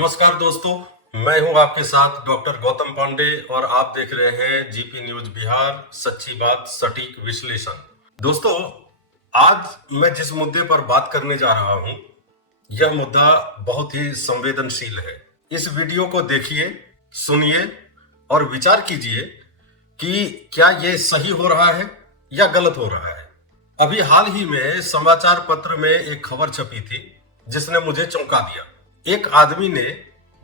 नमस्कार दोस्तों, मैं हूं आपके साथ डॉक्टर गौतम पांडे और आप देख रहे हैं जीपी न्यूज बिहार, सच्ची बात सटीक विश्लेषण। दोस्तों, आज मैं जिस मुद्दे पर बात करने जा रहा हूं, यह मुद्दा बहुत ही संवेदनशील है। इस वीडियो को देखिए, सुनिए और विचार कीजिए कि क्या यह सही हो रहा है या गलत हो रहा है। अभी हाल ही में समाचार पत्र में एक खबर छपी थी जिसने मुझे चौंका दिया। एक आदमी ने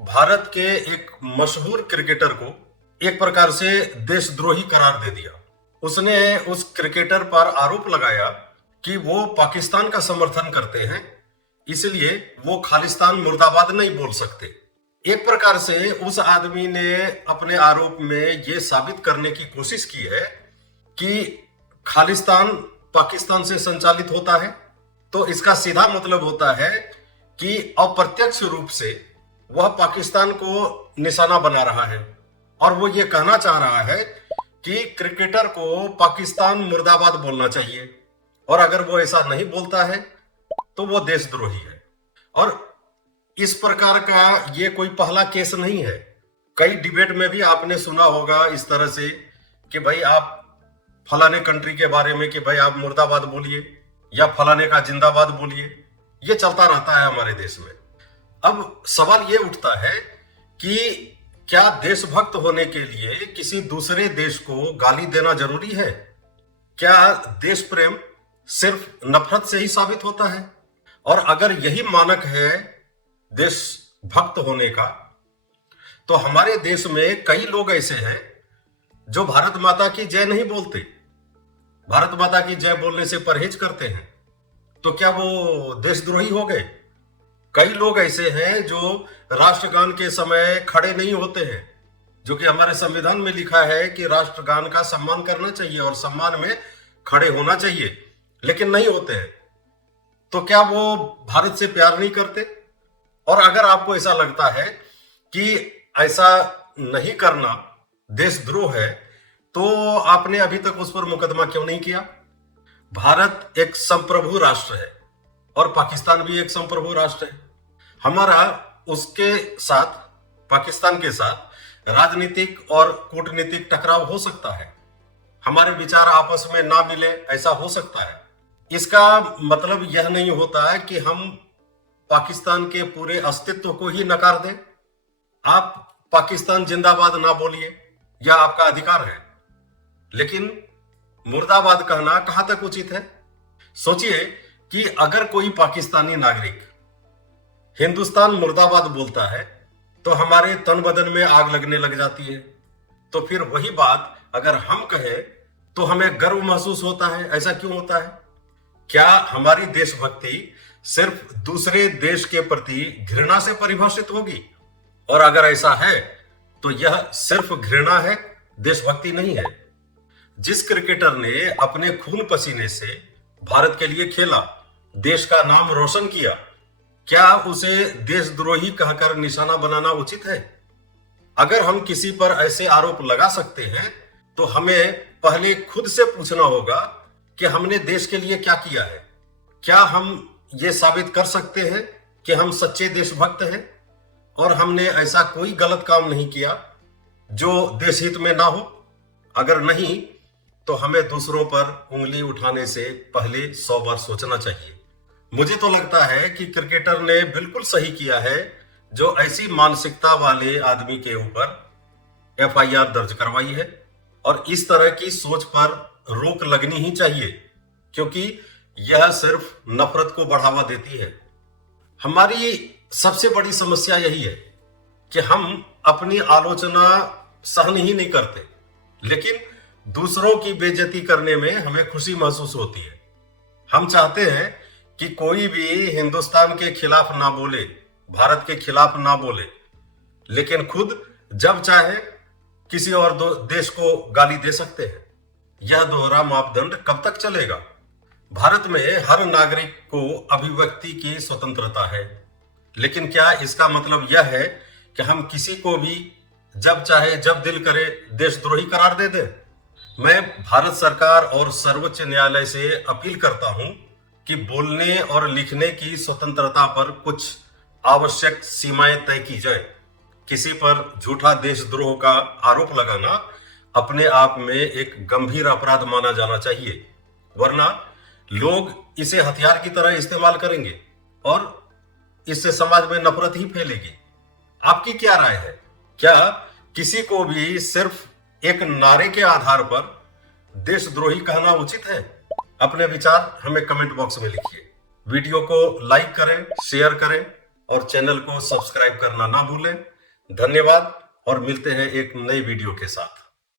भारत के एक मशहूर क्रिकेटर को एक प्रकार से देशद्रोही करार दे दिया। उसने उस क्रिकेटर पर आरोप लगाया कि वो पाकिस्तान का समर्थन करते हैं, इसलिए वो खालिस्तान मुर्दाबाद नहीं बोल सकते। एक प्रकार से उस आदमी ने अपने आरोप में ये साबित करने की कोशिश की है कि खालिस्तान पाकिस्तान से संचालित होता है। तो इसका सीधा मतलब होता है कि अप्रत्यक्ष रूप से वह पाकिस्तान को निशाना बना रहा है और वो ये कहना चाह रहा है कि क्रिकेटर को पाकिस्तान मुर्दाबाद बोलना चाहिए, और अगर वो ऐसा नहीं बोलता है तो वो देशद्रोही है। और इस प्रकार का ये कोई पहला केस नहीं है। कई डिबेट में भी आपने सुना होगा इस तरह से कि भाई आप फलाने कंट्री के बारे में कि भाई आप मुर्दाबाद बोलिए या फलाने का जिंदाबाद बोलिए। ये चलता रहता है हमारे देश में। अब सवाल ये उठता है कि क्या देशभक्त होने के लिए किसी दूसरे देश को गाली देना जरूरी है? क्या देश प्रेम सिर्फ नफरत से ही साबित होता है? और अगर यही मानक है देशभक्त होने का, तो हमारे देश में कई लोग ऐसे हैं जो भारत माता की जय नहीं बोलते, भारत माता की जय बोलने से परहेज करते हैं। तो क्या वो देशद्रोही हो गए? कई लोग ऐसे हैं जो राष्ट्रगान के समय खड़े नहीं होते हैं, जो कि हमारे संविधान में लिखा है कि राष्ट्रगान का सम्मान करना चाहिए और सम्मान में खड़े होना चाहिए, लेकिन नहीं होते हैं। तो क्या वो भारत से प्यार नहीं करते? और अगर आपको ऐसा लगता है कि ऐसा नहीं करना देशद्रोह है, तो आपने अभी तक उस पर मुकदमा क्यों नहीं किया? भारत एक संप्रभु राष्ट्र है और पाकिस्तान भी एक संप्रभु राष्ट्र है। हमारा उसके साथ, पाकिस्तान के साथ राजनीतिक और कूटनीतिक टकराव हो सकता है, हमारे विचार आपस में ना मिले, ऐसा हो सकता है। इसका मतलब यह नहीं होता है कि हम पाकिस्तान के पूरे अस्तित्व को ही नकार दें। आप पाकिस्तान जिंदाबाद ना बोलिए, यह आपका अधिकार है, लेकिन मुर्दाबाद कहना कहां तक उचित है? सोचिए कि अगर कोई पाकिस्तानी नागरिक हिंदुस्तान मुर्दाबाद बोलता है तो हमारे तन बदन में आग लगने लग जाती है। तो फिर वही बात अगर हम कहें तो हमें गर्व महसूस होता है। ऐसा क्यों होता है? क्या हमारी देशभक्ति सिर्फ दूसरे देश के प्रति घृणा से परिभाषित होगी? और अगर ऐसा है तो यह सिर्फ घृणा है, देशभक्ति नहीं है। जिस क्रिकेटर ने अपने खून पसीने से भारत के लिए खेला, देश का नाम रोशन किया, क्या उसे देशद्रोही कहकर निशाना बनाना उचित है? अगर हम किसी पर ऐसे आरोप लगा सकते हैं तो हमें पहले खुद से पूछना होगा कि हमने देश के लिए क्या किया है। क्या हम ये साबित कर सकते हैं कि हम सच्चे देशभक्त हैं और हमने ऐसा कोई गलत काम नहीं किया जो देशहित में ना हो? अगर नहीं तो हमें दूसरों पर उंगली उठाने से पहले 100 बार सोचना चाहिए। मुझे तो लगता है कि क्रिकेटर ने बिल्कुल सही किया है जो ऐसी मानसिकता वाले आदमी के ऊपर एफआईआर दर्ज करवाई है, और इस तरह की सोच पर रोक लगनी ही चाहिए, क्योंकि यह सिर्फ नफरत को बढ़ावा देती है। हमारी सबसे बड़ी समस्या यही है कि हम अपनी आलोचना सहन ही नहीं करते, लेकिन दूसरों की बेइज्जती करने में हमें खुशी महसूस होती है। हम चाहते हैं कि कोई भी हिंदुस्तान के खिलाफ ना बोले, भारत के खिलाफ ना बोले, लेकिन खुद जब चाहे किसी और देश को गाली दे सकते हैं। यह दोहरा मापदंड कब तक चलेगा? भारत में हर नागरिक को अभिव्यक्ति की स्वतंत्रता है, लेकिन क्या इसका मतलब यह है कि हम किसी को भी जब चाहे जब दिल करे देशद्रोही करार दे दें? मैं भारत सरकार और सर्वोच्च न्यायालय से अपील करता हूं कि बोलने और लिखने की स्वतंत्रता पर कुछ आवश्यक सीमाएं तय की जाए। किसी पर झूठा देशद्रोह का आरोप लगाना अपने आप में एक गंभीर अपराध माना जाना चाहिए, वरना लोग इसे हथियार की तरह इस्तेमाल करेंगे और इससे समाज में नफरत ही फैलेगी। आपकी क्या राय है? क्या किसी को भी सिर्फ एक नारे के आधार पर देशद्रोही कहना उचित है? अपने विचार हमें कमेंट बॉक्स में लिखिए। वीडियो को लाइक करें, शेयर करें और चैनल को सब्सक्राइब करना ना भूलें। धन्यवाद और मिलते हैं एक नई वीडियो के साथ।